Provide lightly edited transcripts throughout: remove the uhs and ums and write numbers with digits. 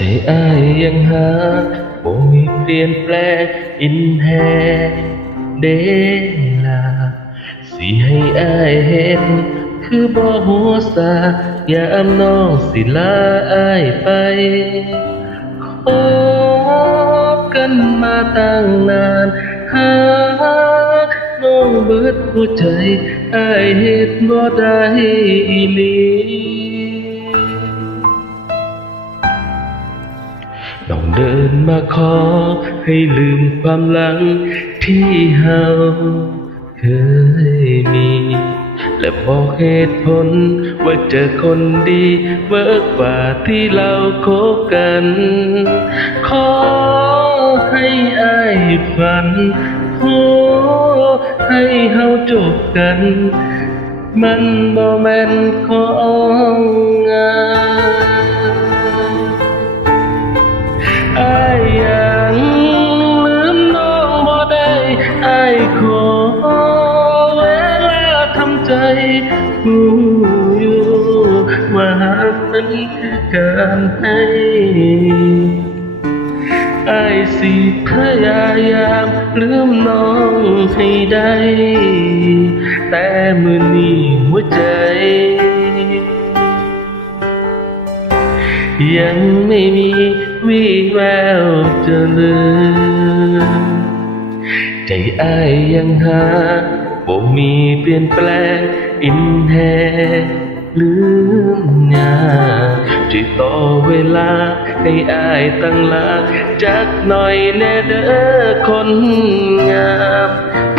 ใจอ้ายยังหาบ่มีเปลี่ยนแปลงอินแฮเดลาสิให้อ้ายเฮ็ดคือบ่ฮู้สายามน้องสิลาอ้ายไปคบกันมาตั้งนานหากน้องเบิดหัวใจอ้ายเฮ็ดบ่ได้อีหลีน้องเดินมาขอให้ลืมความหลังที่เฮาเคยมี และบอกเหตุผลว่าเจอคนดีเวิร์กกว่าที่เราคบกัน ขอให้อ้ายฝันขอให้เฮาจบกัน มันบ่แม่นของง่ายอ้ายยังลืมน้องบ่ได้อ้ายขอเวลาทำใจรู้อยู่ว่าหักนั้นคือการให้อ้ายสิพยายามลืมน้องให้ได้ แต่มื้อนี้หัวใจยังไม่มีวี่แววจะลืมใจอ้ายยังหาบ่มีเปลี่ยนแปลงอินแฮลืมยากที่ต่อเวลาให้อ้ายตั้งหลักจักหน่อยแน่เด้อคนงาม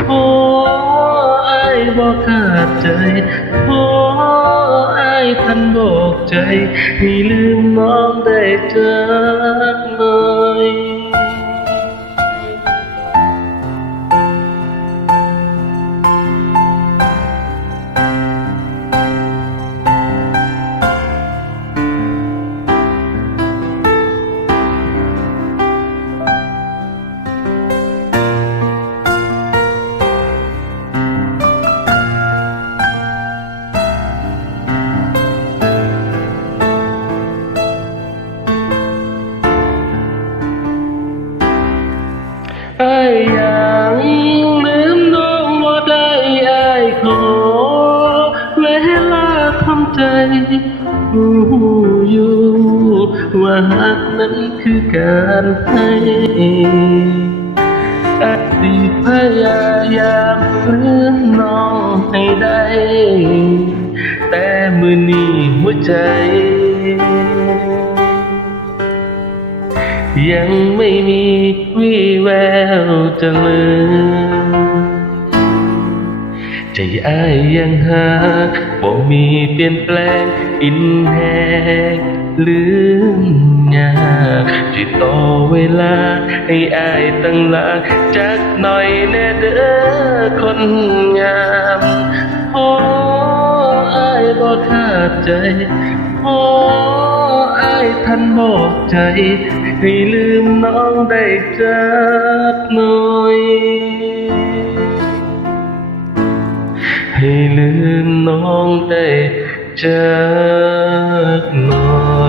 โอ้อ้ายบ่ขาดใจโอ้อ้ายทันบอกใจให้ลืมน้องได้จักหน่อยอ้ายยังลืมน้องบ่ได้อ้ายขอเวลาทำใจรู้อยู่ว่าหักนั้นคือการให้อ้ายสิพยายามลืมน้องให้ได้ แต่มื้อนี้หัวใจยังไม่มีวี่แววจะลืมใจอ้ายยังหาบ่มีเปลี่ยนแปลงอินแหงลืมยากที่ต่อเวลาให้อ้ายตั้งหลักจักหน่อยแน่เด้อคนงามโอ้อ้ายบ่ขาดใจโอ้อ้ายทันบอกใจให้ลืมน้องได้จักหน่อยให้ลืมน้องได้จักหน่อย